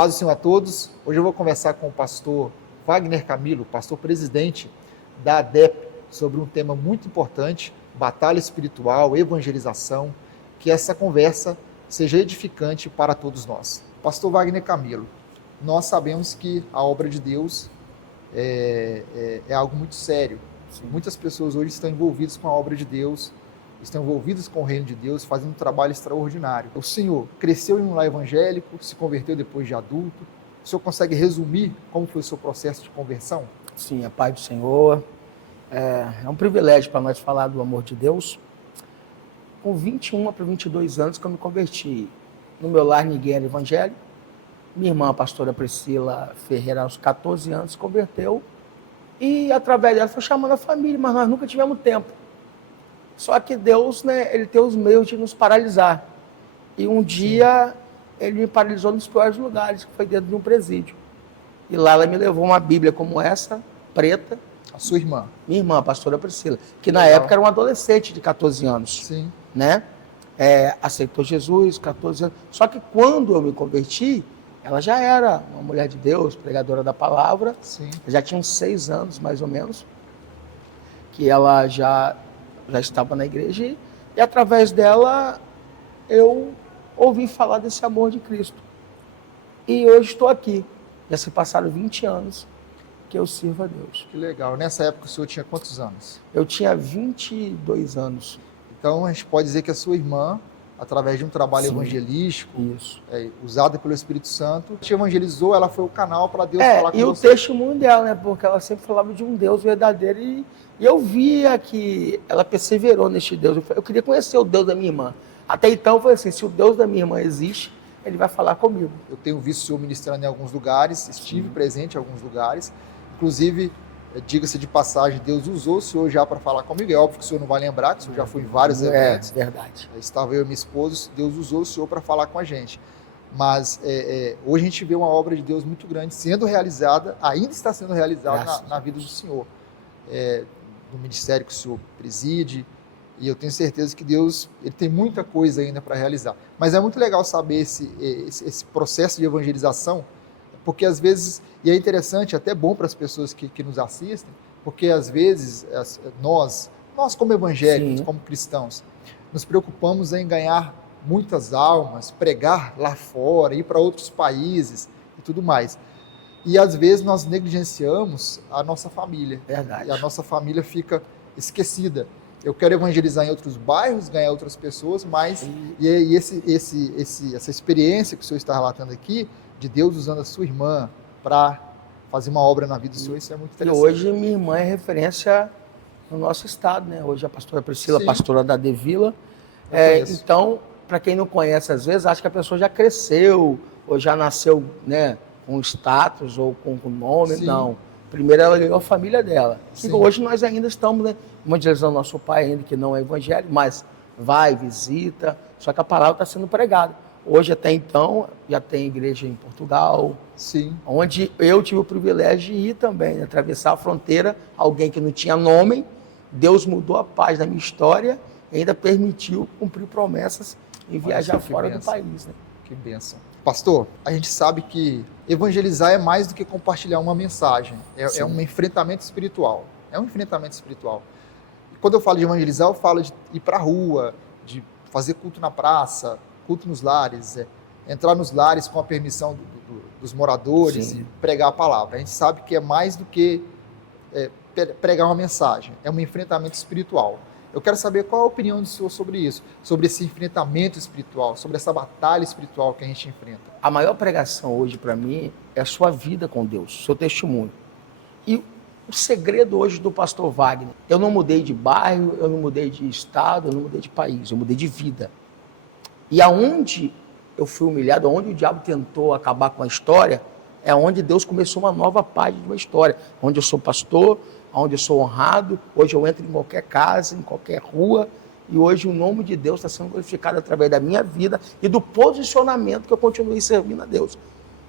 Paz do Senhor a todos. Hoje eu vou conversar com o pastor Wagner Camilo, pastor presidente da ADEP, sobre um tema muito importante, batalha espiritual, evangelização, que essa conversa seja edificante para todos nós. Pastor Wagner Camilo, nós sabemos que a obra de Deus é algo muito sério. Sim. Muitas pessoas hoje estão envolvidas com a obra de Deus, estão envolvidas com o reino de Deus, fazendo um trabalho extraordinário. O senhor cresceu em um lar evangélico, se converteu depois de adulto. O senhor consegue resumir como foi o seu processo de conversão? Sim, a paz do Senhor. É um privilégio para nós falar do amor de Deus. Com 21 para 22 anos que eu me converti. No meu lar ninguém era evangélico. Minha irmã, a pastora Priscila Ferreira, aos 14 anos, se converteu. E através dela foi chamando a família, mas nós nunca tivemos tempo. Só que Deus, ele tem os meios de nos paralisar. E um dia, ele me paralisou nos piores lugares, que foi dentro de um presídio. E lá ela me levou uma Bíblia como essa, preta. A sua irmã? Minha irmã, a pastora Priscila, que na época era um adolescente de 14 anos. Sim. Aceitou Jesus, 14 anos. Só que quando eu me converti, ela já era uma mulher de Deus, pregadora da palavra. Sim. Já tinha uns 6 anos, mais ou menos, que ela já estava na igreja e através dela eu ouvi falar desse amor de Cristo. E hoje estou aqui. Já se passaram 20 anos que eu sirvo a Deus. Que legal. Nessa época o senhor tinha quantos anos? Eu tinha 22 anos. Então a gente pode dizer que a sua irmã, através de um trabalho evangelístico, usado pelo Espírito Santo, te evangelizou, ela foi o canal para Deus falar com você. E o testemunho dela, porque ela sempre falava de um Deus verdadeiro e eu via que ela perseverou neste Deus. Eu queria conhecer o Deus da minha irmã. Até então foi assim, se o Deus da minha irmã existe, ele vai falar comigo. Eu tenho visto o senhor ministrando em alguns lugares, estive presente em alguns lugares, inclusive, diga-se de passagem, Deus usou o senhor já para falar comigo. É óbvio que o senhor não vai lembrar, que o senhor já foi em vários eventos. É verdade. Estava eu e minha esposa, Deus usou o senhor para falar com a gente. Mas hoje a gente vê uma obra de Deus muito grande sendo realizada, ainda está sendo realizada na vida do senhor. No ministério que o senhor preside, e eu tenho certeza que Deus ele tem muita coisa ainda para realizar. Mas é muito legal saber esse processo de evangelização, porque às vezes, e é interessante, até bom para as pessoas que nos assistem, porque às vezes nós como evangélicos, como cristãos, nos preocupamos em ganhar muitas almas, pregar lá fora, ir para outros países e tudo mais. E às vezes nós negligenciamos a nossa família. Verdade. E a nossa família fica esquecida. Eu quero evangelizar em outros bairros, ganhar outras pessoas, mas essa experiência que o senhor está relatando aqui, de Deus usando a sua irmã para fazer uma obra na vida do senhor, isso é muito interessante. E hoje minha irmã é referência no nosso estado, né? Hoje a pastora Priscila, pastora da De Vila. Então, para quem não conhece, às vezes, acha que a pessoa já cresceu, ou já nasceu, com status ou com nome. Sim. Não. Primeiro ela ganhou a família dela. Sim. E hoje nós ainda estamos, evangelizando nosso pai ainda, que não é evangélico, mas vai, visita, só que a palavra está sendo pregada. Hoje, até então, já tem igreja em Portugal, sim, onde eu tive o privilégio de ir também, atravessar a fronteira, alguém que não tinha nome, Deus mudou a paz da minha história e ainda permitiu cumprir promessas e viajar fora do país. Que bênção. Pastor, a gente sabe que evangelizar é mais do que compartilhar uma mensagem, é um enfrentamento espiritual. É um enfrentamento espiritual. E quando eu falo de evangelizar, eu falo de ir para a rua, de fazer culto na praça, culto nos lares, entrar nos lares com a permissão dos moradores. Sim. E pregar a palavra. A gente sabe que é mais do que pregar uma mensagem, é um enfrentamento espiritual. Eu quero saber qual a opinião do senhor sobre isso, sobre esse enfrentamento espiritual, sobre essa batalha espiritual que a gente enfrenta. A maior pregação hoje para mim é a sua vida com Deus, seu testemunho. E o segredo hoje do pastor Wagner, eu não mudei de bairro, eu não mudei de estado, eu não mudei de país, eu mudei de vida. E aonde eu fui humilhado, aonde o diabo tentou acabar com a história, é onde Deus começou uma nova página de uma história, onde eu sou pastor, onde eu sou honrado, hoje eu entro em qualquer casa, em qualquer rua, e hoje o nome de Deus está sendo glorificado através da minha vida e do posicionamento que eu continue servindo a Deus.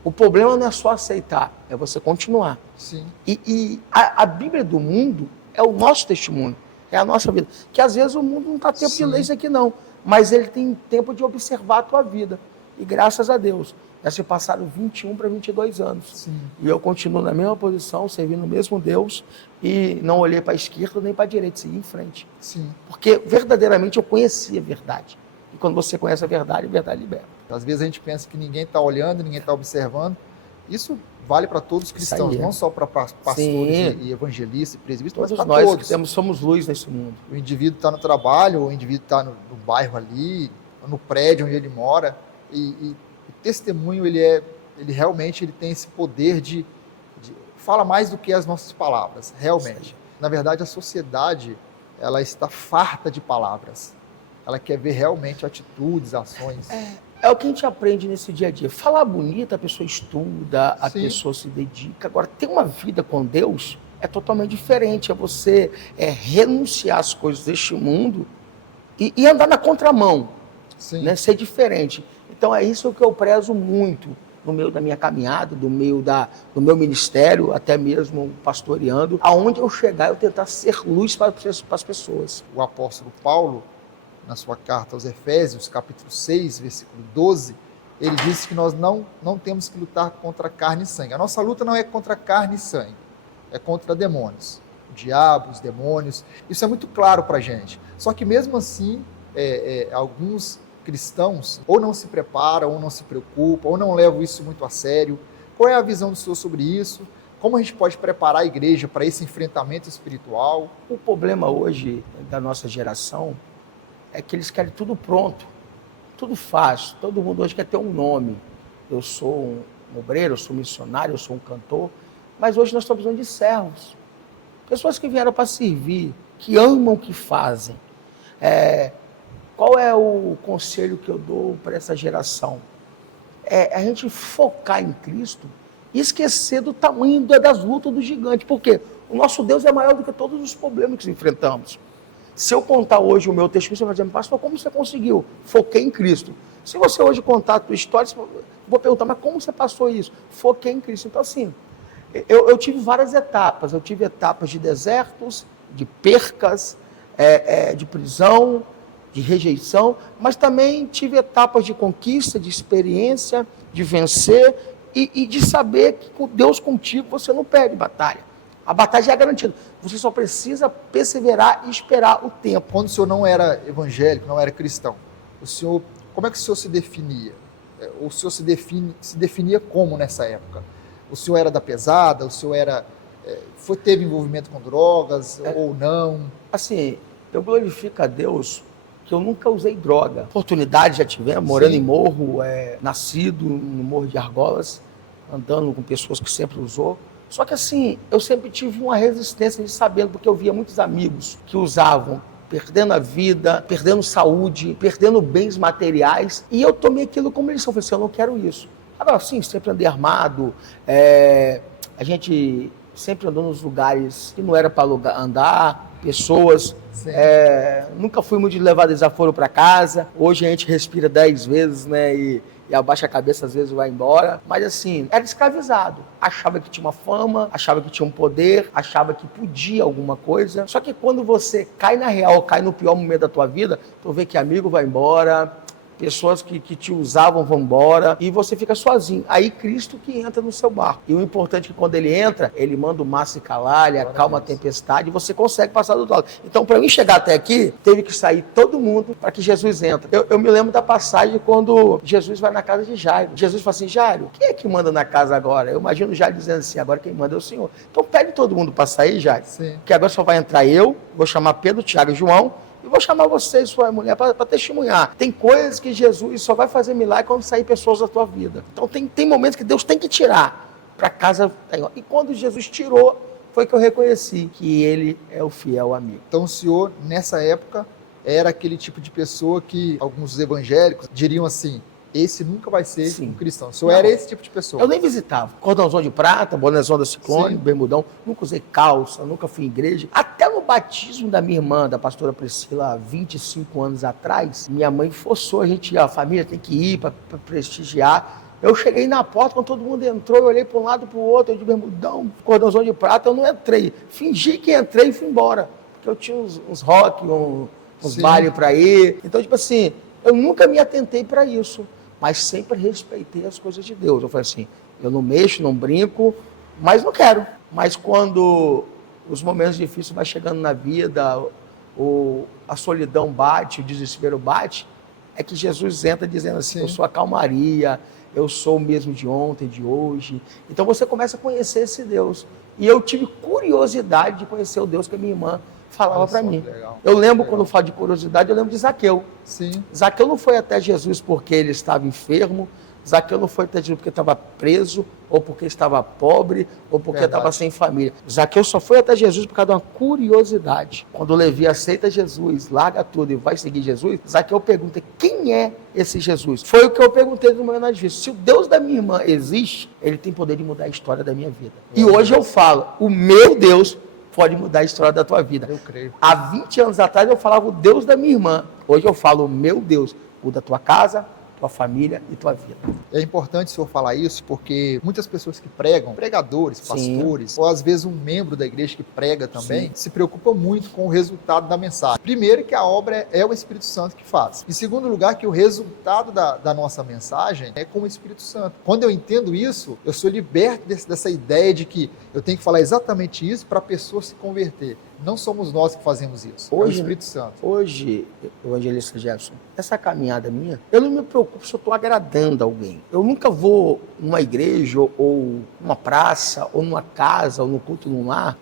O problema não é só aceitar, é você continuar. Sim. E a Bíblia do mundo é o nosso testemunho, é a nossa vida. Que às vezes o mundo não está tempo de ler isso aqui não, mas ele tem tempo de observar a tua vida. E graças a Deus, Já se passaram 21 para 22 anos. Sim. E eu continuo na mesma posição, servindo o mesmo Deus, e não olhei para a esquerda nem para a direita, segui em frente. Sim. Porque verdadeiramente eu conhecia a verdade. E quando você conhece a verdade liberta. Às vezes a gente pensa que ninguém está olhando, ninguém está observando. Isso vale para todos os cristãos, não só para pastores e evangelistas e presbíteros, todos mas para nós todos. Que somos luz nesse mundo. O indivíduo está no trabalho, o indivíduo está no bairro ali, no prédio onde ele mora, e o testemunho, ele realmente tem esse poder de fala mais do que as nossas palavras, realmente. Sim. Na verdade, a sociedade, ela está farta de palavras. Ela quer ver realmente atitudes, ações. É o que a gente aprende nesse dia a dia. Falar bonito, a pessoa estuda, a Sim. pessoa se dedica. Agora, ter uma vida com Deus é totalmente diferente. É você renunciar às coisas deste mundo e andar na contramão, né? Ser diferente. Então, é isso que eu prezo muito no meio da minha caminhada, do meu ministério, até mesmo pastoreando. Aonde eu chegar, eu tentar ser luz para as pessoas. O apóstolo Paulo, na sua carta aos Efésios, capítulo 6, versículo 12, ele disse que nós não temos que lutar contra carne e sangue. A nossa luta não é contra carne e sangue, é contra demônios, o diabo, os demônios. Isso é muito claro para a gente. Só que mesmo assim, alguns cristãos ou não se preparam, ou não se preocupam, ou não levam isso muito a sério. Qual é a visão do senhor sobre isso? Como a gente pode preparar a igreja para esse enfrentamento espiritual? O problema hoje da nossa geração é que eles querem tudo pronto, tudo fácil. Todo mundo hoje quer ter um nome. Eu sou um obreiro, eu sou um missionário, eu sou um cantor, mas hoje nós estamos precisando de servos. Pessoas que vieram para servir, que amam o que fazem. Qual é o conselho que eu dou para essa geração? É a gente focar em Cristo e esquecer do tamanho das lutas do gigante. Por quê? O nosso Deus é maior do que todos os problemas que enfrentamos. Se eu contar hoje o meu testemunho, você vai dizer, pastor, como você conseguiu? Foquei em Cristo. Se você hoje contar a tua história, eu vou perguntar, mas como você passou isso? Foquei em Cristo. Então, assim, eu tive várias etapas. Eu tive etapas de desertos, de percas, de prisão, de rejeição, mas também tive etapas de conquista, de experiência, de vencer e de saber que com Deus contigo você não perde batalha. A batalha já é garantida. Você só precisa perseverar e esperar o tempo. Quando o senhor não era evangélico, não era cristão, como é que o senhor se definia? O senhor se definia como nessa época? O senhor era da pesada? O senhor teve envolvimento com drogas ou não? Assim, eu glorifico a Deus que eu nunca usei droga. Oportunidade já tivemos, morando em morro, nascido no Morro de Argolas, andando com pessoas que sempre usou. Só que assim, eu sempre tive uma resistência de sabendo, porque eu via muitos amigos que usavam, perdendo a vida, perdendo saúde, perdendo bens materiais, e eu tomei aquilo como lição. Eu falei assim, eu não quero isso. Agora, sim, sempre andei armado, a gente sempre andou nos lugares que não era para andar, pessoas, nunca fui muito de levar desaforo para casa. Hoje a gente respira 10 vezes, né, e abaixa a cabeça, às vezes vai embora. Mas assim, era escravizado. Achava que tinha uma fama, achava que tinha um poder, achava que podia alguma coisa. Só que quando você cai na real, cai no pior momento da tua vida, tu vê que amigo vai embora, pessoas que te usavam vão embora e você fica sozinho. Aí Cristo que entra no seu barco. E o importante é que quando ele entra, ele manda o mar se calar, ele acalma a tempestade e você consegue passar do outro lado. Então, para mim chegar até aqui, teve que sair todo mundo para que Jesus entre. Eu me lembro da passagem quando Jesus vai na casa de Jairo. Jesus fala assim, Jairo, quem é que manda na casa agora? Eu imagino Jairo dizendo assim, agora quem manda é o Senhor. Então pede todo mundo para sair, Jairo. Sim. Que agora só vai entrar eu, vou chamar Pedro, Tiago e João, e vou chamar você e sua mulher para testemunhar. Tem coisas que Jesus só vai fazer milagre quando sair pessoas da tua vida. Então tem momentos que Deus tem que tirar para casa. E quando Jesus tirou, foi que eu reconheci que ele é o fiel amigo. Então o senhor, nessa época, era aquele tipo de pessoa que alguns evangélicos diriam assim, esse nunca vai ser um cristão. O senhor era esse tipo de pessoa? Eu nem visitava. Cordãozão de prata, bonézão da Ciclone, bermudão. Nunca usei calça, nunca fui em igreja. Até no batismo da minha irmã, da pastora Priscila, há 25 anos atrás, minha mãe forçou a gente, a família tem que ir para prestigiar. Eu cheguei na porta, quando todo mundo entrou, eu olhei para um lado e para o outro, eu de bermudão, cordãozão de prata, eu não entrei. Fingi que entrei e fui embora. Porque eu tinha uns rock, uns bailes para ir. Então, tipo assim, eu nunca me atentei para isso. mas sempre respeitei as coisas de Deus. Eu falei assim, eu não mexo, não brinco, mas não quero. Mas quando os momentos difíceis vão chegando na vida, a solidão bate, o desespero bate, é que Jesus entra dizendo assim, eu sou a calmaria, eu sou o mesmo de ontem, de hoje. Então você começa a conhecer esse Deus. E eu tive curiosidade de conhecer o Deus que a minha irmã falava para mim. Eu lembro, quando eu falo de curiosidade, eu lembro de Zaqueu. Sim. Zaqueu não foi até Jesus porque ele estava enfermo, Zaqueu não foi até Jesus porque estava preso, ou porque estava pobre, ou porque estava sem família. Zaqueu só foi até Jesus por causa de uma curiosidade. Quando o Levi aceita Jesus, larga tudo e vai seguir Jesus, Zaqueu pergunta, quem é esse Jesus? Foi o que eu perguntei no meu difícil. Se o Deus da minha irmã existe, ele tem poder de mudar a história da minha vida. E hoje eu falo, o meu Deus pode mudar a história da tua vida. Eu creio. Há 20 anos atrás eu falava o Deus da minha irmã. Hoje eu falo, o meu Deus muda a tua casa, tua família e tua vida. É importante o senhor falar isso porque muitas pessoas que pregam, pregadores, pastores, ou às vezes um membro da igreja que prega também, se preocupa muito com o resultado da mensagem. Primeiro que a obra é o Espírito Santo que faz. Em segundo lugar que o resultado da nossa mensagem é com o Espírito Santo. Quando eu entendo isso, eu sou liberto dessa ideia de que eu tenho que falar exatamente isso para a pessoa se converter. Não somos nós que fazemos isso, hoje, é o Espírito Santo. Hoje, evangelista Jefferson, essa caminhada minha, eu não me preocupo se eu estou agradando alguém. Eu nunca vou numa igreja, ou numa praça, ou numa casa, ou no culto num lar,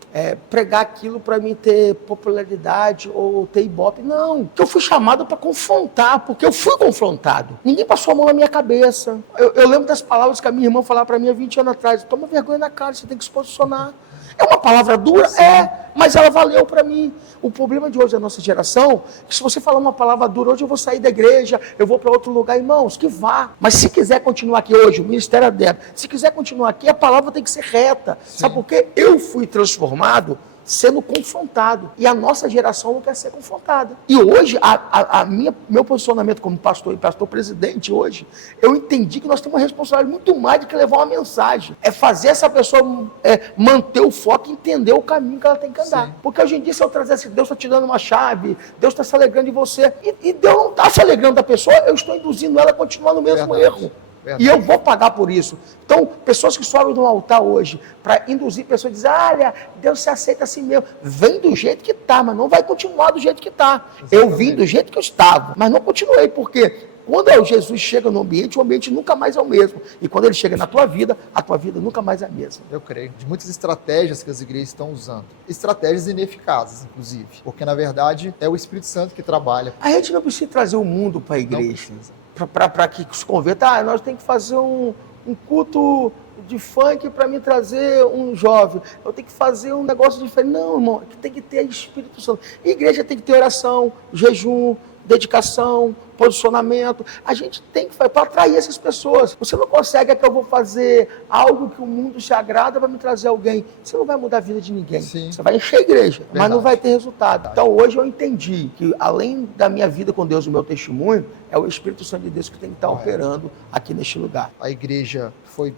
pregar aquilo para mim ter popularidade ou ter ibope. Não, porque eu fui chamado para confrontar, porque eu fui confrontado. Ninguém passou a mão na minha cabeça. Eu lembro das palavras que a minha irmã falava para mim há 20 anos atrás. Toma vergonha na cara, você tem que se posicionar. É uma palavra dura? Sim. Mas ela valeu para mim. O problema de hoje da nossa geração é que se você falar uma palavra dura, hoje eu vou sair da igreja, eu vou para outro lugar, irmãos, que vá. Mas se quiser continuar aqui hoje, o ministério é dentro, se quiser continuar aqui, a palavra tem que ser reta. Sim. Sabe por quê? Eu fui transformado sendo confrontado. E a nossa geração não quer ser confrontada. E hoje, meu posicionamento como pastor e pastor presidente hoje, eu entendi que nós temos uma responsabilidade muito mais do que levar uma mensagem. É fazer essa pessoa manter o foco e entender o caminho que ela tem que andar. Sim. Porque hoje em dia, se eu trazer assim, Deus está te dando uma chave, Deus está se alegrando de você, e Deus não está se alegrando da pessoa, eu estou induzindo ela a continuar no mesmo erro. Verdade. E eu vou pagar por isso. Então, pessoas que sobem no altar hoje para induzir pessoas a dizer, olha, Deus se aceita assim mesmo. Vem do jeito que está, mas não vai continuar do jeito que está. Eu vim do jeito que eu estava, mas não continuei, porque quando Jesus chega no ambiente, o ambiente nunca mais é o mesmo. E quando ele chega na tua vida, a tua vida nunca mais é a mesma. Eu creio. De muitas estratégias que as igrejas estão usando. Estratégias ineficazes, inclusive. Porque, na verdade, é o Espírito Santo que trabalha. A gente não precisa trazer o mundo para a igreja. Para que se converta, nós temos que fazer um culto de funk para me trazer um jovem. Eu tenho que fazer um negócio diferente. Não, irmão, tem que ter Espírito Santo. A igreja tem que ter oração, jejum, dedicação, posicionamento. A gente tem que fazer para atrair essas pessoas. Você não consegue que eu vou fazer algo que o mundo se agrada para me trazer alguém. Você não vai mudar a vida de ninguém. Sim. Você vai encher a igreja, verdade, mas não vai ter resultado. Verdade. Então hoje eu entendi que além da minha vida com Deus, o meu testemunho, é o Espírito Santo de Deus que tem que estar operando aqui neste lugar. A igreja foi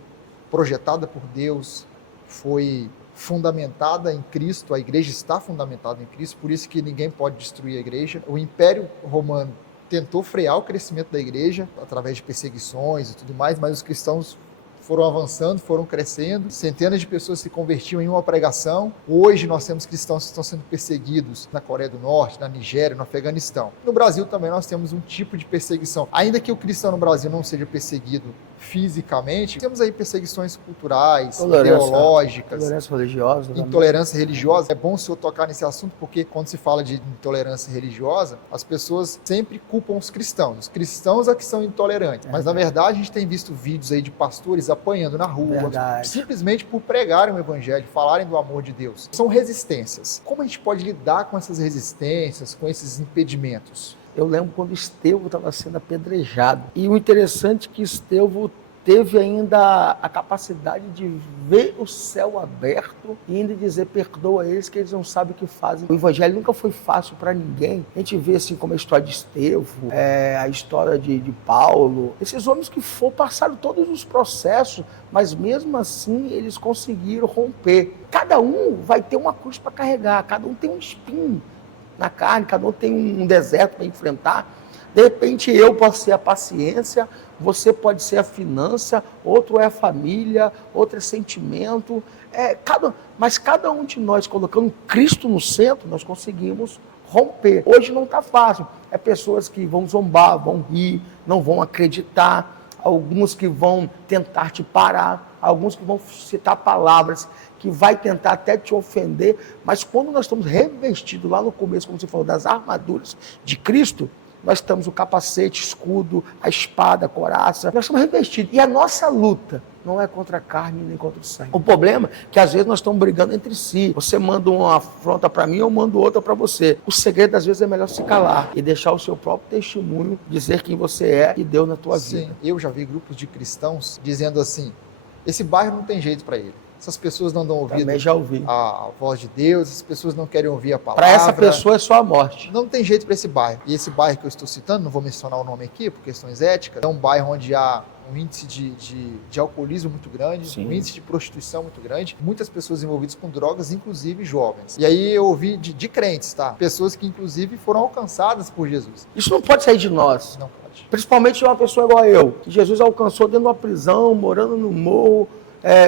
projetada por Deus, foi fundamentada em Cristo, a igreja está fundamentada em Cristo, por isso que ninguém pode destruir a igreja. O Império Romano tentou frear o crescimento da igreja através de perseguições e tudo mais, mas os cristãos foram avançando, foram crescendo, centenas de pessoas se convertiam em uma pregação. Hoje nós temos cristãos que estão sendo perseguidos na Coreia do Norte, na Nigéria, no Afeganistão. No Brasil também nós temos um tipo de perseguição. Ainda que o cristão no Brasil não seja perseguido fisicamente, temos aí perseguições culturais, ideológicas, intolerância religiosa. É bom o senhor tocar nesse assunto, porque quando se fala de intolerância religiosa, as pessoas sempre culpam os cristãos é que são intolerantes. Mas na verdade a gente tem visto vídeos aí de pastores apanhando na rua, simplesmente por pregarem o evangelho, falarem do amor de Deus. São resistências. Como a gente pode lidar com essas resistências, com esses impedimentos? Eu lembro quando Estevão estava sendo apedrejado. E o interessante é que Estevão teve ainda a capacidade de ver o céu aberto e ainda dizer, perdoa eles que eles não sabem o que fazem. O evangelho nunca foi fácil para ninguém. A gente vê assim como a história de Estevão, a história de Paulo. Esses homens que passaram todos os processos, mas mesmo assim eles conseguiram romper. Cada um vai ter uma cruz para carregar, cada um tem um espinho na carne, cada um tem um deserto para enfrentar, De repente eu posso ser a paciência, você pode ser a finança, outro é a família, outro é sentimento. Mas cada um de nós, colocando Cristo no centro, nós conseguimos romper. Hoje não está fácil. É pessoas que vão zombar, vão rir, não vão acreditar. Alguns que vão tentar te parar, alguns que vão citar palavras que vai tentar até te ofender, mas quando nós estamos revestidos lá no começo, como você falou, das armaduras de Cristo, nós temos o capacete, escudo, a espada, a couraça, nós estamos revestidos. E a nossa luta não é contra a carne nem contra o sangue. O problema é que às vezes nós estamos brigando entre si. Você manda uma afronta para mim, eu mando outra para você. O segredo às vezes é melhor se calar e deixar o seu próprio testemunho dizer quem você é e Deus na tua vida. Eu já vi grupos de cristãos dizendo assim, esse bairro não tem jeito para ele. Essas pessoas não dão ouvido à voz de Deus, essas pessoas não querem ouvir a palavra. Para essa pessoa é só a morte. Não tem jeito para esse bairro. E esse bairro que eu estou citando, não vou mencionar o nome aqui por questões éticas, é um bairro onde há um índice de alcoolismo muito grande, Sim. um índice de prostituição muito grande, muitas pessoas envolvidas com drogas, inclusive jovens. E aí eu ouvi de crentes, tá? Pessoas que inclusive foram alcançadas por Jesus. Isso não pode sair de nós. Não pode. Principalmente uma pessoa igual eu, que Jesus alcançou dentro de uma prisão, morando no morro,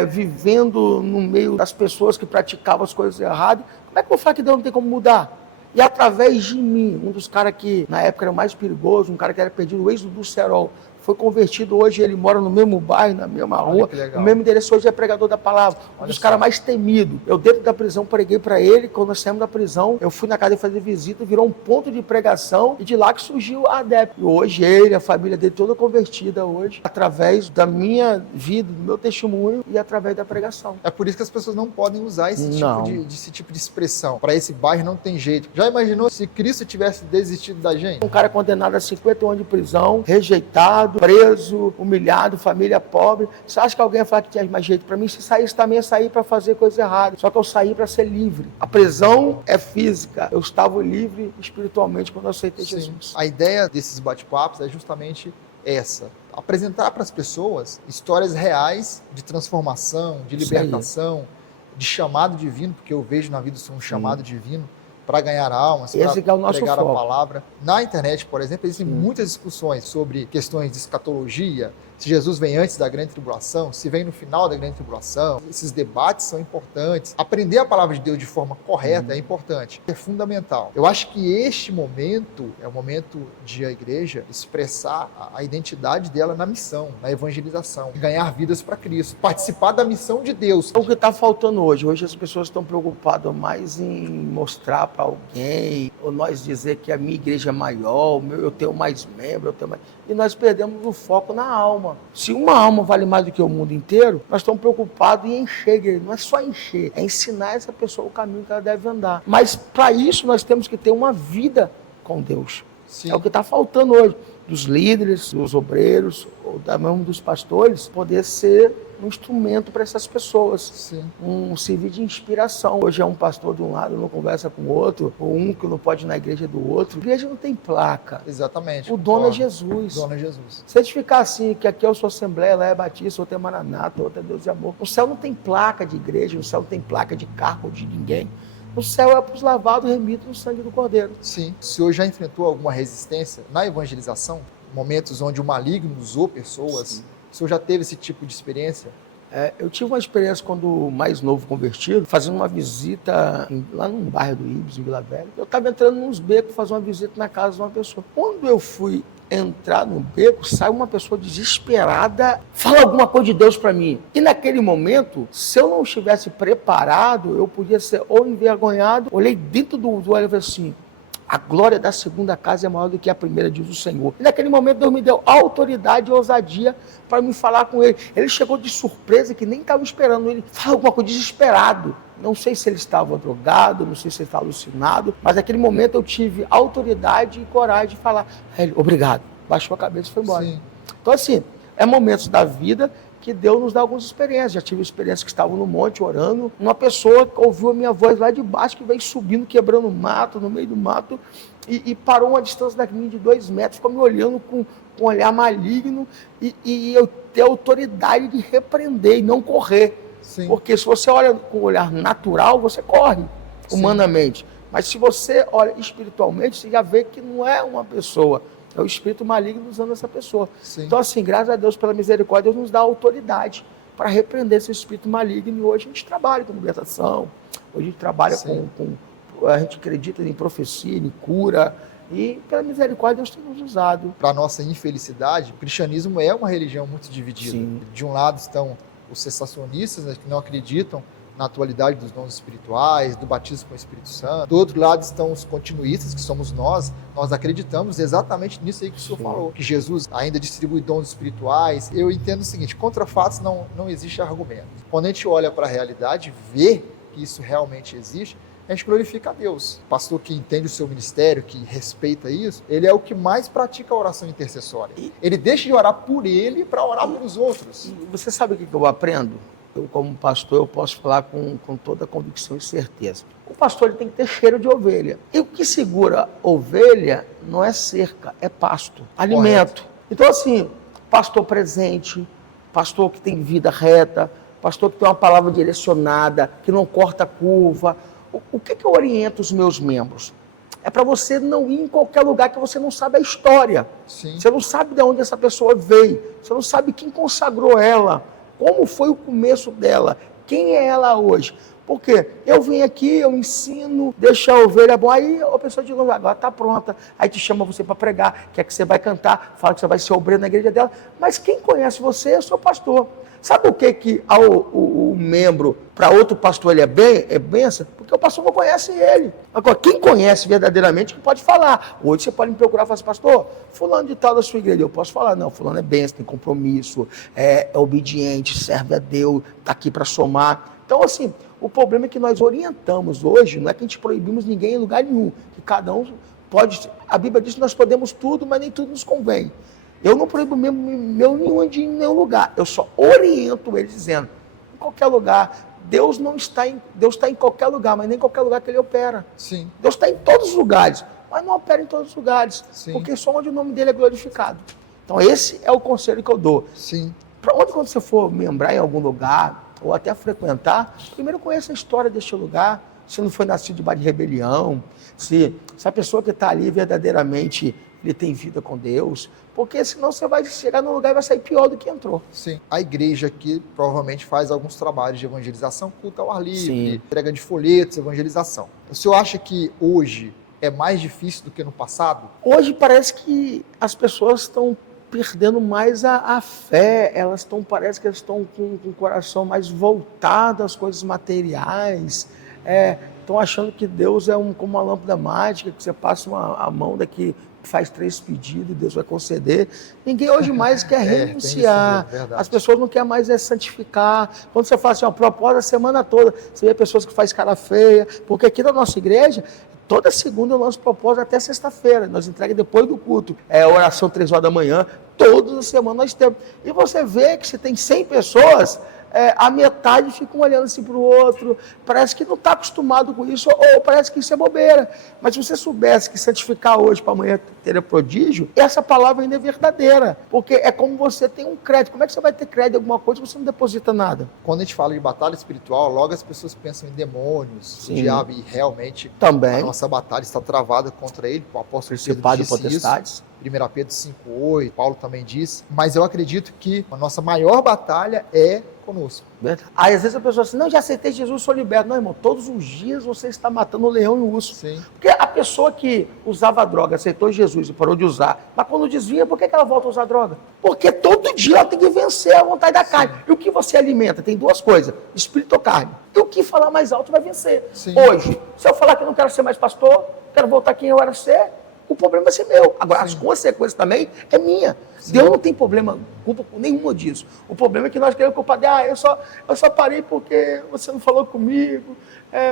vivendo no meio das pessoas que praticavam as coisas erradas. Como é que eu vou falar que Deus não tem como mudar? E através de mim, um dos caras que na época era o mais perigoso, um cara que era perdido, o êxodo do Serol, foi convertido, hoje ele mora no mesmo bairro, na mesma rua, no mesmo endereço, hoje é pregador da palavra, um dos caras mais temidos. Eu dentro da prisão preguei para ele, quando nós saímos da prisão, eu fui na casa dele fazer visita, virou um ponto de pregação e de lá que surgiu a ADEP. E hoje ele, a família dele toda convertida hoje, através da minha vida, do meu testemunho e através da pregação. É por isso que as pessoas não podem usar esse tipo de expressão. Para esse bairro não tem jeito. Já imaginou se Cristo tivesse desistido da gente? Um cara condenado a 50 anos de prisão, rejeitado, preso, humilhado, família pobre. Você acha que alguém ia falar que tinha mais jeito para mim? Se saísse também, ia sair para fazer coisa errada. Só que eu saí para ser livre. A prisão é física. Eu estava livre espiritualmente quando eu aceitei Jesus. A ideia desses bate-papos é justamente essa. Apresentar para as pessoas histórias reais de transformação, de libertação, de chamado divino, porque eu vejo na vida um chamado divino, para ganhar almas, para pregar a palavra. Na internet, por exemplo, existem muitas discussões sobre questões de escatologia, se Jesus vem antes da grande tribulação, se vem no final da grande tribulação. Esses debates são importantes. Aprender a palavra de Deus de forma correta é importante, é fundamental. Eu acho que este momento é o momento de a igreja expressar a identidade dela na missão, na evangelização, ganhar vidas para Cristo, participar da missão de Deus. O que está faltando hoje? Hoje as pessoas estão preocupadas mais em mostrar para alguém, ou nós dizer que a minha igreja é maior, eu tenho mais membros, eu tenho mais... E nós perdemos o foco na alma. Se uma alma vale mais do que o mundo inteiro, nós estamos preocupados em encher a igreja. Não é só encher, é ensinar essa pessoa o caminho que ela deve andar. Mas para isso nós temos que ter uma vida com Deus. Sim. É o que está faltando hoje. Dos líderes, dos obreiros, ou mesmo dos pastores, poder ser um instrumento para essas pessoas. Sim. Servir de inspiração. Hoje é um pastor de um lado, não conversa com o outro, ou um que não pode ir na igreja do outro. A igreja não tem placa. Exatamente. O dono é Jesus. O dono é Jesus. Se a gente ficar assim, que aqui eu sou Assembleia, lá é Batista, outro é Maranata, outro é Deus de Amor. No céu não tem placa de igreja, no céu não tem placa de cargo de ninguém. No céu é para os lavados remidos no sangue do Cordeiro. Sim. O senhor já enfrentou alguma resistência na evangelização? Momentos onde o maligno usou pessoas? Sim. O senhor já teve esse tipo de experiência? Eu tive uma experiência quando mais novo convertido, fazendo uma visita lá num bairro do Ibis, em Vila Velha. Eu estava entrando nos becos, fazer uma visita na casa de uma pessoa. Quando eu fui entrar no beco, sai uma pessoa desesperada, fala alguma coisa de Deus para mim. E naquele momento, se eu não estivesse preparado, eu podia ser ou envergonhado. Olhei dentro do olho e falei assim: a glória da segunda casa é maior do que a primeira, diz o Senhor. E naquele momento Deus me deu autoridade e ousadia para me falar com ele. Ele chegou de surpresa, que nem estava esperando. Ele falou alguma coisa, desesperado. Não sei se ele estava drogado, não sei se ele estava alucinado, mas naquele momento eu tive autoridade e coragem de falar. Aí ele, obrigado. Baixou a cabeça e foi embora. Sim. Então assim, é momentos da vida que Deus nos dá algumas experiências. Já tive experiências que estavam no monte orando, uma pessoa ouviu a minha voz lá de baixo, que veio subindo, quebrando mato, no meio do mato, e parou uma distância da mim de 2 metros, ficou me olhando com um olhar maligno, e eu ter autoridade de repreender e não correr. Sim. Porque se você olha com um olhar natural, você corre humanamente. Mas se você olha espiritualmente, você já vê que não é uma pessoa. É o espírito maligno usando essa pessoa. Sim. Então, assim, graças a Deus, pela misericórdia, Deus nos dá autoridade para repreender esse espírito maligno. E hoje a gente trabalha com libertação, hoje a gente trabalha a gente acredita em profecia, em cura, e pela misericórdia Deus tem nos usado. Para nossa infelicidade, o cristianismo é uma religião muito dividida. Sim. De um lado estão os cessacionistas, né, que não acreditam na atualidade dos dons espirituais, do batismo com o Espírito Santo. Do outro lado estão os continuistas, que somos nós acreditamos exatamente nisso aí que o senhor falou, que Jesus ainda distribui dons espirituais. Eu entendo o seguinte, contra fatos não existe argumento. Quando a gente olha para a realidade, vê que isso realmente existe, a gente glorifica a Deus. O pastor que entende o seu ministério, que respeita isso, ele é o que mais pratica a oração intercessória. Ele deixa de orar por ele para orar pelos outros. E você sabe o que eu aprendo? Eu, como pastor, eu posso falar com toda convicção e certeza. O pastor ele tem que ter cheiro de ovelha. E o que segura ovelha não é cerca, é pasto, alimento. Correto. Então, assim, pastor presente, pastor que tem vida reta, pastor que tem uma palavra direcionada, que não corta curva. O que eu oriento os meus membros? É para você não ir em qualquer lugar que você não sabe a história. Sim. Você não sabe de onde essa pessoa veio. Você não sabe quem consagrou ela. Como foi o começo dela? Quem é ela hoje? Porque eu venho aqui, eu ensino, deixo a ovelha boa, aí a pessoa diz, agora está pronta, aí te chama você para pregar, quer que você vai cantar, fala que você vai ser obreiro na igreja dela, mas quem conhece você é o seu pastor. Sabe o que o membro, para outro pastor, ele é benção? Porque o pastor não conhece ele. Agora, quem conhece verdadeiramente, que pode falar. Hoje você pode me procurar e falar assim, pastor, fulano de tal da sua igreja. Eu posso falar, não, fulano é benção, tem compromisso, é obediente, serve a Deus, está aqui para somar. Então, assim, o problema é que nós orientamos hoje, não é que a gente proibimos ninguém em lugar nenhum, que cada um pode... A Bíblia diz que nós podemos tudo, mas nem tudo nos convém. Eu não proíbo nenhum de ir em nenhum lugar. Eu só oriento eles dizendo, em qualquer lugar, Deus está em qualquer lugar, mas nem em qualquer lugar que ele opera. Sim. Deus está em todos os lugares, mas não opera em todos os lugares, Sim. porque só onde o nome dele é glorificado. Então esse é o conselho que eu dou. Sim. Para onde quando você for membrar em algum lugar, ou até frequentar, primeiro conheça a história deste lugar, se não foi nascido debaixo de rebelião, se a pessoa que está ali verdadeiramente ele tem vida com Deus, porque senão você vai chegar num lugar e vai sair pior do que entrou. Sim. A igreja aqui provavelmente faz alguns trabalhos de evangelização, culto ao ar livre, Sim. entrega de folhetos, evangelização. O senhor acha que hoje é mais difícil do que no passado? Hoje parece que as pessoas estão perdendo mais a fé, parece que elas estão com o coração mais voltado às coisas materiais, estão achando que Deus é como uma lâmpada mágica, que você passa a mão daqui, faz 3 pedidos e Deus vai conceder. Ninguém hoje mais quer renunciar. As pessoas não querem mais santificar. Quando você fala assim, propósito a semana toda, você vê pessoas que fazem cara feia, porque aqui na nossa igreja, toda segunda eu lanço propósito até sexta-feira. Nós entregamos depois do culto. Oração 3 horas da manhã. Toda semana nós temos. E você vê que se tem 100 pessoas, a metade fica um olhando assim para o outro, parece que não está acostumado com isso, ou parece que isso é bobeira. Mas se você soubesse que santificar hoje para amanhã ter prodígio, essa palavra ainda é verdadeira, porque é como você tem um crédito. Como é que você vai ter crédito em alguma coisa se você não deposita nada? Quando a gente fala de batalha espiritual, logo as pessoas pensam em demônios, Sim. o diabo, e realmente também. A nossa batalha está travada contra ele. O apóstolo Pedro disse potestades. Isso. 1 Pedro 5,8, Paulo também diz. Mas eu acredito que a nossa maior batalha é conosco. Aí às vezes a pessoa diz, não, já aceitei Jesus, sou liberto. Não, irmão, todos os dias você está matando o leão e o urso. Sim. Porque a pessoa que usava droga, aceitou Jesus e parou de usar, mas quando desvia, por que ela volta a usar droga? Porque todo dia ela tem que vencer a vontade da carne. E o que você alimenta? Tem 2 coisas, espírito ou carne. E o que falar mais alto vai vencer. Sim. Hoje, se eu falar que não quero ser mais pastor, quero voltar quem eu era ser, o problema vai ser meu. Agora, Sim. As consequências também é minha. Sim. Deus não tem problema, culpa nenhuma disso. O problema é que nós queremos culpar de, eu só parei porque você não falou comigo,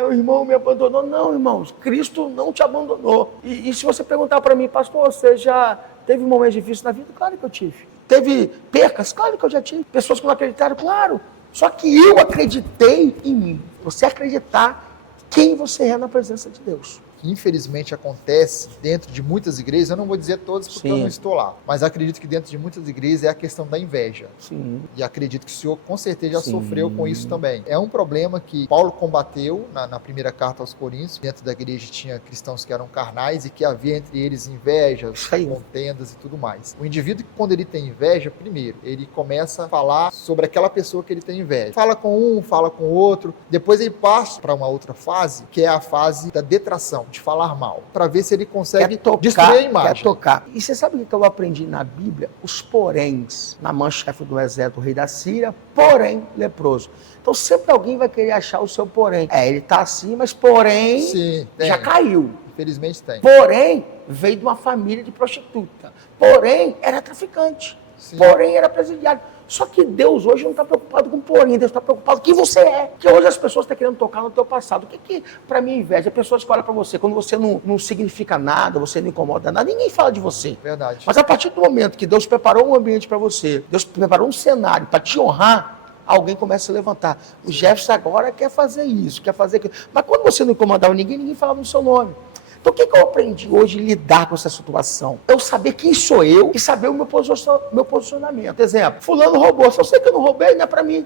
o irmão me abandonou. Não, irmãos, Cristo não te abandonou. E se você perguntar para mim, pastor, você já teve momentos difíceis na vida? Claro que eu tive. Teve percas? Claro que eu já tive. Pessoas que não acreditaram? Claro. Só que eu acreditei em mim. Você acreditar quem você é na presença de Deus. que infelizmente acontece dentro de muitas igrejas, eu não vou dizer todas porque eu não estou lá, mas acredito que dentro de muitas igrejas é a questão da inveja. Sim. E acredito que o senhor com certeza já sofreu com isso também. É um problema que Paulo combateu na primeira carta aos Coríntios. Dentro da igreja tinha cristãos que eram carnais e que havia entre eles invejas, contendas e tudo mais. O indivíduo, quando ele tem inveja, primeiro, ele começa a falar sobre aquela pessoa que ele tem inveja. Fala com um, fala com o outro, depois ele passa para uma outra fase, que é a fase da detração, de falar mal, para ver se ele consegue destruir a imagem. Quer tocar. E você sabe o que eu aprendi na Bíblia? Os poréns, na mãe-chefe do exército, o rei da Síria, porém leproso. Então sempre alguém vai querer achar o seu porém. Ele está assim, mas porém Sim, já caiu. Infelizmente tem. Porém, veio de uma família de prostituta. Porém, era traficante. Sim. Porém, era presidiário. Só que Deus hoje não está preocupado com porém, Deus está preocupado com quem você é. Porque hoje as pessoas estão querendo tocar no teu passado. O que para mim é inveja? A pessoa olha para você, quando você não significa nada, você não incomoda nada, ninguém fala de você. Verdade. Mas a partir do momento que Deus preparou um ambiente para você, Deus preparou um cenário para te honrar, alguém começa a levantar. O Jefferson agora quer fazer isso, quer fazer aquilo. Mas quando você não incomodava ninguém falava no seu nome. Então, o que eu aprendi hoje a lidar com essa situação? Eu saber quem sou eu e saber o meu posicionamento. Exemplo, fulano roubou. Se eu sei que eu não roubei, não é para mim.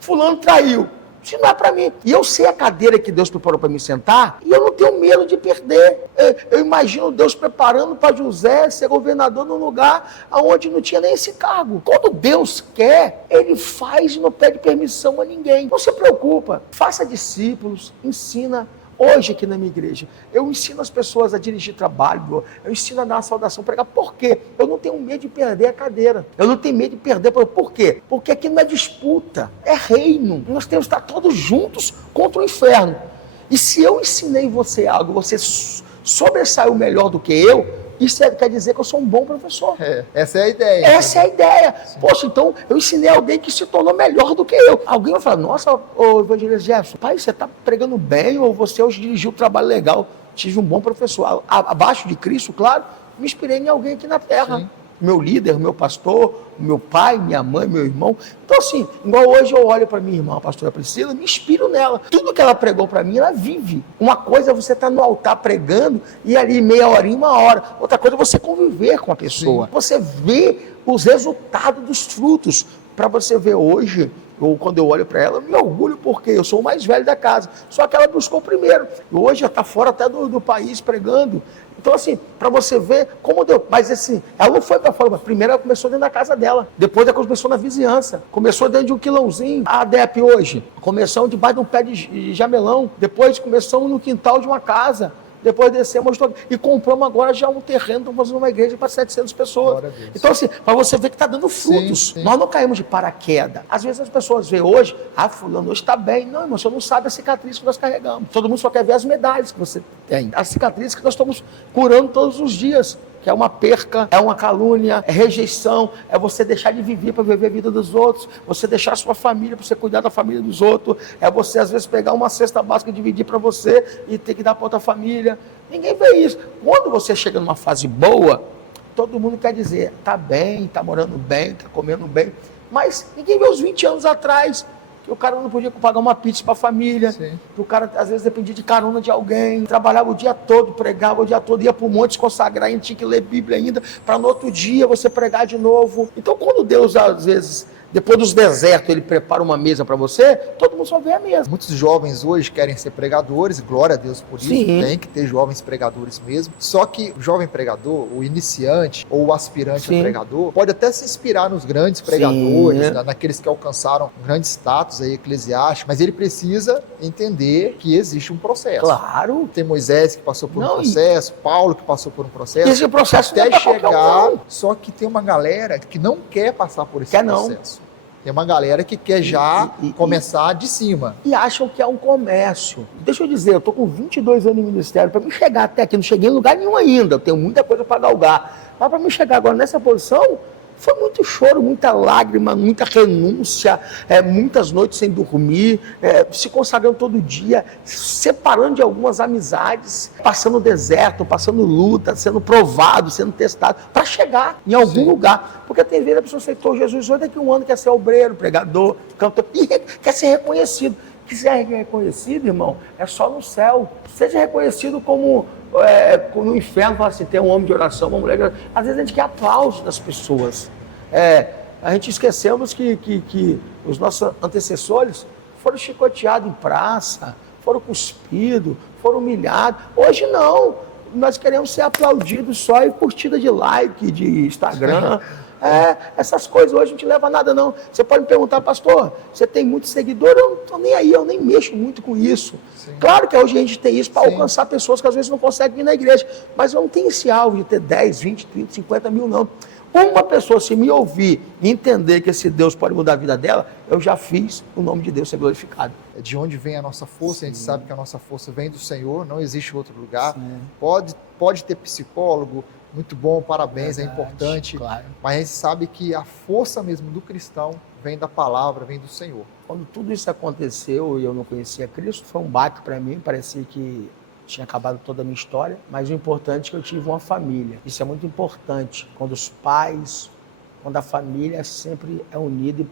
Fulano traiu. Isso não é para mim. E eu sei a cadeira que Deus preparou para me sentar e eu não tenho medo de perder. Eu imagino Deus preparando para José ser governador num lugar onde não tinha nem esse cargo. Quando Deus quer, Ele faz e não pede permissão a ninguém. Não se preocupa. Faça discípulos, ensina. Hoje aqui na minha igreja, eu ensino as pessoas a dirigir trabalho, eu ensino a dar uma saudação, pregar. Por quê? Eu não tenho medo de perder a cadeira. Eu não tenho medo de perder. Por quê? Porque aqui não é disputa, é reino. Nós temos que estar todos juntos contra o inferno. E se eu ensinei você algo, você sobressaiu melhor do que eu, isso quer dizer que eu sou um bom professor. Essa é a ideia. Essa é a ideia. Sim. Poxa, então eu ensinei alguém que se tornou melhor do que eu. Alguém vai falar, nossa, ô evangelista Jefferson, pai, você está pregando bem ou você hoje dirigiu um trabalho legal. Tive um bom professor. Abaixo de Cristo, claro, me inspirei em alguém aqui na terra. Sim. Meu líder, meu pastor, meu pai, minha mãe, meu irmão. Então assim, igual hoje eu olho para minha irmã, a pastora Priscila, me inspiro nela. Tudo que ela pregou para mim, ela vive. Uma coisa é você estar no altar pregando e ali meia horinha, uma hora. Outra coisa é você conviver com a pessoa. Sim. Você vê os resultados dos frutos. Para você ver hoje, ou quando eu olho para ela, eu me orgulho porque eu sou o mais velho da casa. Só que ela buscou primeiro. Hoje ela está fora até do país pregando. Então, assim, para você ver como deu. Mas, assim, ela não foi para fora. Primeiro ela começou dentro da casa dela. Depois ela começou na vizinhança. Começou dentro de um quilãozinho. A ADEP hoje. Começou debaixo de um pé de jamelão. Depois começamos no quintal de uma casa. Depois descemos e compramos agora já um terreno, estamos fazendo uma igreja para 700 pessoas. Então, assim, para você ver que está dando frutos. Sim, sim. Nós não caímos de paraquedas. Às vezes as pessoas veem hoje, fulano hoje está bem. Não, irmão, você não sabe a cicatriz que nós carregamos. Todo mundo só quer ver as medalhas que você tem. As cicatrizes que nós estamos curando todos os dias. Que é uma perca, é uma calúnia, é rejeição, é você deixar de viver para viver a vida dos outros, você deixar a sua família para você cuidar da família dos outros, é você às vezes pegar uma cesta básica e dividir para você e ter que dar para outra família. Ninguém vê isso. Quando você chega numa fase boa, todo mundo quer dizer, está bem, está morando bem, está comendo bem, mas ninguém vê os 20 anos atrás, que o cara não podia pagar uma pizza para a família, sim, que o cara às vezes dependia de carona de alguém, trabalhava o dia todo, pregava o dia todo, ia para o monte se consagrar, ainda tinha que ler Bíblia ainda, para no outro dia você pregar de novo. Então quando Deus às vezes, depois dos desertos, ele prepara uma mesa para você, todo mundo só vê a mesa. Muitos jovens hoje querem ser pregadores, glória a Deus por isso, sim, tem que ter jovens pregadores mesmo. Só que o jovem pregador, o iniciante ou o aspirante, sim, a pregador, pode até se inspirar nos grandes pregadores, naqueles que alcançaram um grande status aí eclesiástico, mas ele precisa entender que existe um processo. Claro. Tem Moisés que passou por um processo, Paulo que passou por um processo. Esse processo até chegar, só que tem uma galera que não quer passar por esse processo. Não. Tem uma galera que quer já começar de cima. E acham que é um comércio. Deixa eu dizer, eu estou com 22 anos no ministério. Para mim chegar até aqui, não cheguei em lugar nenhum ainda. Eu tenho muita coisa para galgar. Mas para mim chegar agora nessa posição, foi muito choro, muita lágrima, muita renúncia, muitas noites sem dormir, se consagrando todo dia, separando de algumas amizades, passando deserto, passando luta, sendo provado, sendo testado, para chegar em algum, sim, lugar. Porque tem vezes a pessoa aceitou Jesus, hoje daqui a um ano quer ser obreiro, pregador, cantor, e quer ser reconhecido. que ser reconhecido, irmão, é só no céu. Seja reconhecido como no inferno, fala assim, tem um homem de oração, uma mulher de oração. Às vezes a gente quer aplauso das pessoas. A gente esquecemos que os nossos antecessores foram chicoteados em praça, foram cuspidos, foram humilhados. Hoje não. Nós queremos ser aplaudidos só em curtida de like, de Instagram. Essas coisas hoje não te leva a nada, não. Você pode me perguntar, pastor, você tem muitos seguidores? Eu não estou nem aí, eu nem mexo muito com isso. Sim. Claro que hoje a gente tem isso para alcançar pessoas que às vezes não conseguem vir na igreja. Mas eu não tenho esse alvo de ter 10, 20, 30, 50 mil, não. Uma pessoa, se me ouvir e entender que esse Deus pode mudar a vida dela, eu já fiz o nome de Deus ser glorificado. De onde vem a nossa força? Sim. A gente sabe que a nossa força vem do Senhor, não existe outro lugar. Sim. Pode ter psicólogo, muito bom, parabéns, verdade, é importante. Claro. Mas a gente sabe que a força mesmo do cristão vem da palavra, vem do Senhor. Quando tudo isso aconteceu e eu não conhecia Cristo, foi um baque para mim, parecia que tinha acabado toda a minha história, mas o importante é que eu tive uma família. Isso é muito importante, quando os pais, quando a família sempre é unida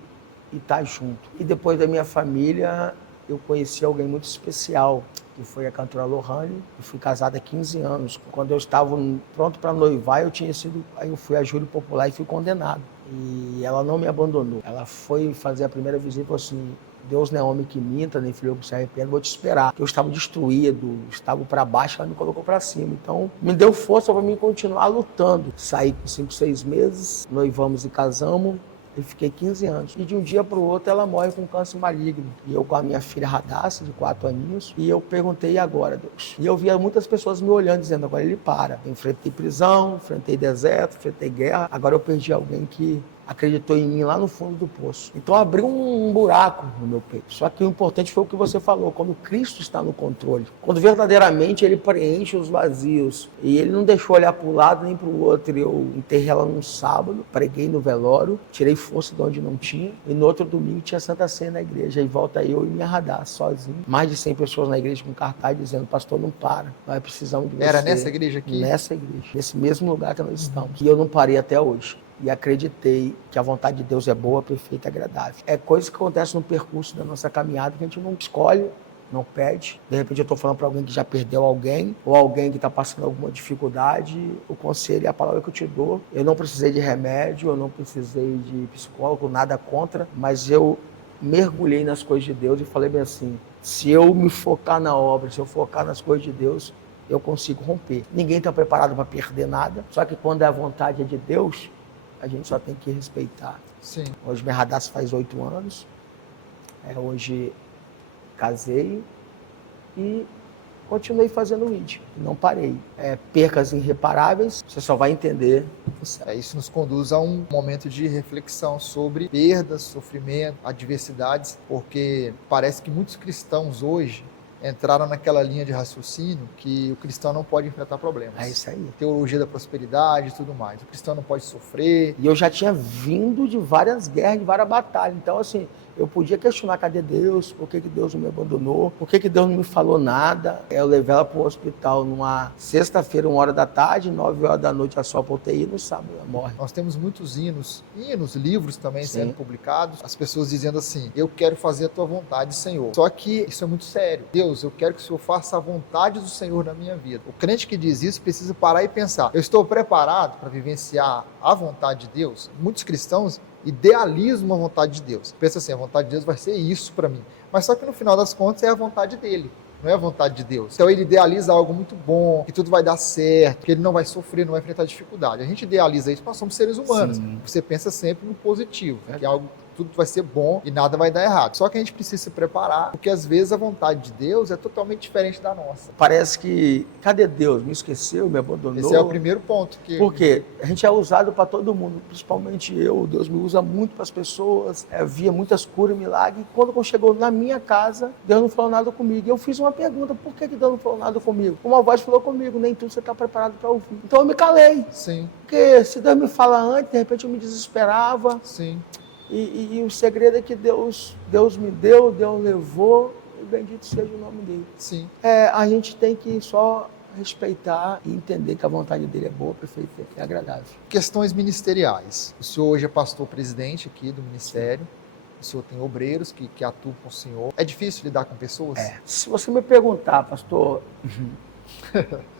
e está junto. E depois da minha família, eu conheci alguém muito especial, que foi a cantora Lohane. Eu fui casado há 15 anos. Quando eu estava pronto para noivar, aí eu fui a júri popular e fui condenado. E ela não me abandonou. Ela foi fazer a primeira visita e falou assim, Deus não é homem que minta, nem filho que se arrependa, vou te esperar. Eu estava destruído, estava para baixo, ela me colocou para cima. Então, me deu força para mim continuar lutando. Saí com 5, 6 meses, noivamos e casamos. Eu fiquei 15 anos. E de um dia para o outro ela morre com câncer maligno. E eu com a minha filha Radassa, de 4 aninhos, e eu perguntei, e agora, Deus? E eu via muitas pessoas me olhando, dizendo, agora ele para. Eu enfrentei prisão, enfrentei deserto, enfrentei guerra. Agora eu perdi alguém que acreditou em mim lá no fundo do poço. Então abriu um buraco no meu peito. Só que o importante foi o que você falou, quando Cristo está no controle, quando verdadeiramente ele preenche os vazios, e ele não deixou olhar para um lado nem para o outro. Eu enterrei ela num sábado, preguei no velório, tirei força de onde não tinha, e no outro domingo tinha Santa Ceia na igreja, e volta eu e minha Radassa sozinho. Mais de 100 pessoas na igreja com cartaz dizendo, pastor, não para, nós precisamos de você. Era nessa igreja aqui? Nessa igreja, nesse mesmo lugar que nós estamos. E eu não parei até hoje. E acreditei que a vontade de Deus é boa, perfeita e agradável. É coisa que acontece no percurso da nossa caminhada que a gente não escolhe, não pede. De repente eu estou falando para alguém que já perdeu alguém, ou alguém que está passando alguma dificuldade. O conselho é a palavra que eu te dou. Eu não precisei de remédio, eu não precisei de psicólogo, nada contra, mas eu mergulhei nas coisas de Deus e falei bem assim, se eu me focar na obra, se eu focar nas coisas de Deus, eu consigo romper. Ninguém está preparado para perder nada, só que quando a vontade é de Deus, a gente só tem que respeitar. Sim. Hoje minha Radassa faz 8 anos. Hoje casei e continuei fazendo vídeo. Não parei. Percas irreparáveis, você só vai entender. Isso nos conduz a um momento de reflexão sobre perdas, sofrimento, adversidades, porque parece que muitos cristãos hoje entraram naquela linha de raciocínio que o cristão não pode enfrentar problemas. É isso aí. Teologia da prosperidade e tudo mais. O cristão não pode sofrer. E eu já tinha vindo de várias guerras, de várias batalhas. Então, assim, eu podia questionar, cadê Deus? Por que Deus não me abandonou? Por que Deus não me falou nada? Eu levei ela para o hospital numa sexta-feira, 1h da tarde, 9h da noite, a só para UTI, no sábado ela morre. Nós temos muitos hinos, livros também sendo publicados, as pessoas dizendo assim, eu quero fazer a tua vontade, Senhor. Só que isso é muito sério. Deus, eu quero que o Senhor faça a vontade do Senhor na minha vida. O crente que diz isso precisa parar e pensar, eu estou preparado para vivenciar a vontade de Deus? Muitos cristãos idealizam a vontade de Deus. Pensa assim, a vontade de Deus vai ser isso para mim. Mas só que no final das contas é a vontade dele, não é a vontade de Deus. Então ele idealiza algo muito bom, que tudo vai dar certo, que ele não vai sofrer, não vai enfrentar dificuldade. A gente idealiza isso, nós somos seres humanos. Sim. Você pensa sempre no positivo, que é algo tudo vai ser bom e nada vai dar errado. Só que a gente precisa se preparar, porque às vezes a vontade de Deus é totalmente diferente da nossa. Parece que, cadê Deus? Me esqueceu, me abandonou. Esse é o primeiro ponto. Porque a gente é usado para todo mundo, principalmente eu. Deus me usa muito para as pessoas, via muitas curas, milagres. E quando chegou na minha casa, Deus não falou nada comigo. Eu fiz uma pergunta, por que Deus não falou nada comigo? Uma voz falou comigo, nem tudo você está preparado para ouvir. Então eu me calei. Sim. Porque se Deus me fala antes, de repente eu me desesperava. Sim. E o segredo é que Deus me deu, Deus levou, e bendito seja o nome dele. Sim. A gente tem que só respeitar e entender que a vontade dele é boa, perfeita e agradável. Questões ministeriais. O senhor hoje é pastor presidente aqui do ministério. o senhor tem obreiros que atuam com o senhor. É difícil lidar com pessoas? Se você me perguntar, pastor,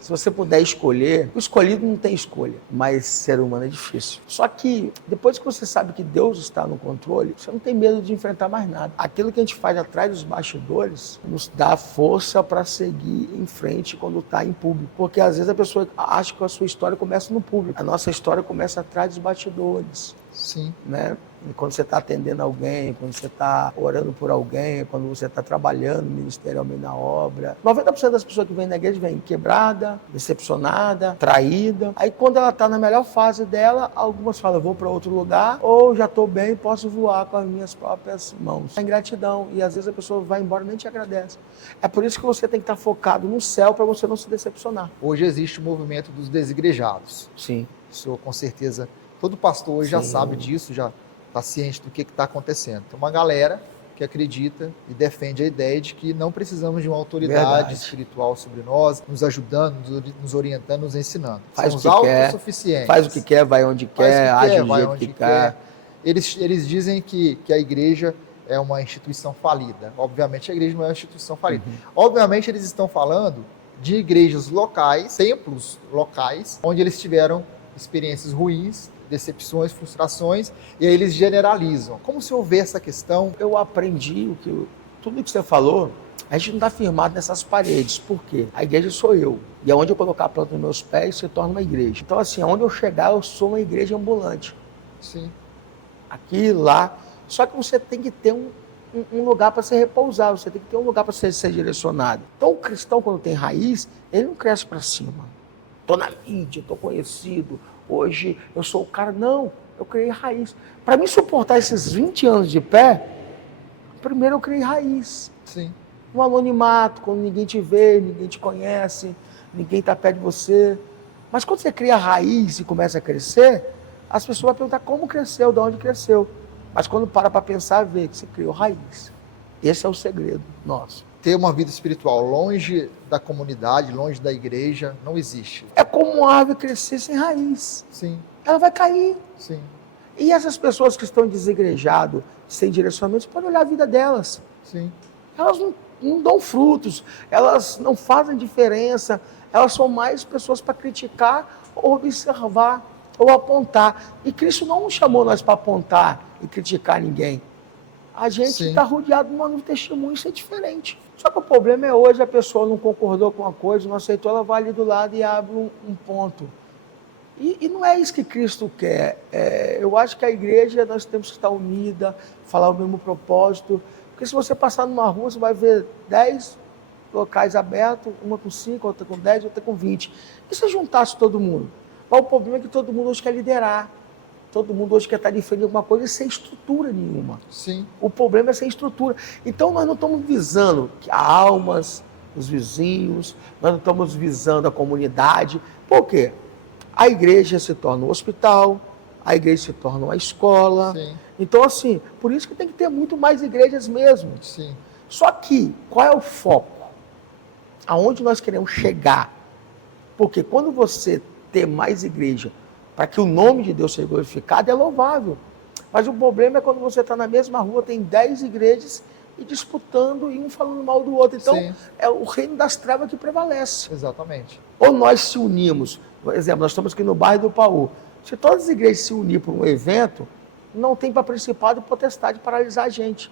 se você puder escolher, o escolhido não tem escolha, mas ser humano é difícil. Só que depois que você sabe que Deus está no controle, você não tem medo de enfrentar mais nada. Aquilo que a gente faz atrás dos bastidores nos dá força para seguir em frente quando está em público. Porque às vezes a pessoa acha que a sua história começa no público. A nossa história começa atrás dos bastidores. Sim. Né? Quando você está atendendo alguém, quando você está orando por alguém, quando você está trabalhando ministerialmente na obra. 90% das pessoas que vêm na igreja vêm quebrada, decepcionada, traída. Aí quando ela está na melhor fase dela, algumas falam, eu vou para outro lugar, ou já estou bem, posso voar com as minhas próprias mãos. É ingratidão, e às vezes a pessoa vai embora e nem te agradece. É por isso que você tem que estar focado no céu para você não se decepcionar. Hoje existe o movimento dos desigrejados. Sim. O senhor, com certeza, todo pastor hoje já sabe disso, já está ciente do que está acontecendo. Tem uma galera que acredita e defende a ideia de que não precisamos de uma autoridade espiritual sobre nós, nos ajudando, nos orientando, nos ensinando. Faz Somos o que quer, autossuficientes. faz o que quer, vai onde quer, age do jeito que quer. Eles dizem que a igreja é uma instituição falida. Obviamente a igreja não é uma instituição falida. Obviamente eles estão falando de igrejas locais, templos locais, onde eles tiveram experiências ruins, decepções, frustrações, e aí eles generalizam. Como se houver essa questão? Eu aprendi tudo que você falou, a gente não está firmado nessas paredes. Por quê? A igreja sou eu. E aonde eu colocar a planta nos meus pés, se torna uma igreja. Então, assim, aonde eu chegar, eu sou uma igreja ambulante. Sim. Aqui, lá. Só que você tem que ter um lugar para se repousar, você tem que ter um lugar para ser direcionado. Então, o cristão, quando tem raiz, ele não cresce para cima. Estou na mídia, estou conhecido, hoje eu sou o cara. Não, eu criei raiz. Para mim suportar esses 20 anos de pé, primeiro eu criei raiz. Sim. No anonimato, quando ninguém te vê, ninguém te conhece, ninguém está perto de você. Mas quando você cria raiz e começa a crescer, as pessoas vão perguntar como cresceu, de onde cresceu. Mas quando para pensar, vê que você criou raiz. Esse é o segredo nosso. Ter uma vida espiritual longe da comunidade, longe da igreja, não existe. É como uma árvore crescer sem raiz. Sim. Ela vai cair. Sim. E essas pessoas que estão desigrejadas, sem direcionamento, você pode olhar a vida delas. Sim. Elas não dão frutos, elas não fazem diferença, elas são mais pessoas para criticar, ou observar, ou apontar. E Cristo não nos chamou nós para apontar e criticar ninguém. A gente está rodeado de um testemunho, isso é diferente. Só que o problema é hoje a pessoa não concordou com uma coisa, não aceitou, ela vai ali do lado e abre um ponto. E não é isso que Cristo quer. Eu acho que a igreja, nós temos que estar unida, falar o mesmo propósito. Porque se você passar numa rua, você vai ver 10 locais abertos, uma com 5, outra com 10, outra com 20. E se juntasse todo mundo? Mas o problema é que todo mundo hoje quer liderar. Todo mundo hoje quer estar defendendo alguma coisa sem estrutura nenhuma. Sim. O problema é sem estrutura. Então nós não estamos visando almas, os vizinhos, nós não estamos visando a comunidade. Por quê? A igreja se torna um hospital, a igreja se torna uma escola. Sim. Então, assim, por isso que tem que ter muito mais igrejas mesmo. Sim. Só que, qual é o foco? Aonde nós queremos chegar? Porque quando você ter mais igreja, para que o nome de Deus seja glorificado, é louvável. Mas o problema é quando você está na mesma rua, tem 10 igrejas e disputando e um falando mal do outro. Então, é o reino das trevas que prevalece. Exatamente. Ou nós se unimos, por exemplo, nós estamos aqui no bairro do Paú. Se todas as igrejas se unirem para um evento, não tem para principado e potestade paralisar a gente.